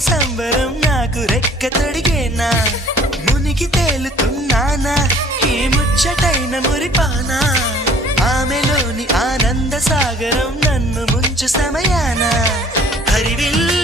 సంబరం నాకు రెక్క తొడిగేనా మునిగి తేలుతున్నానా ఈ ముచ్చటైన మురిపానా ఆమెలోని ఆనంద సాగరం నన్ను ముంచు సమయాన హరివిల్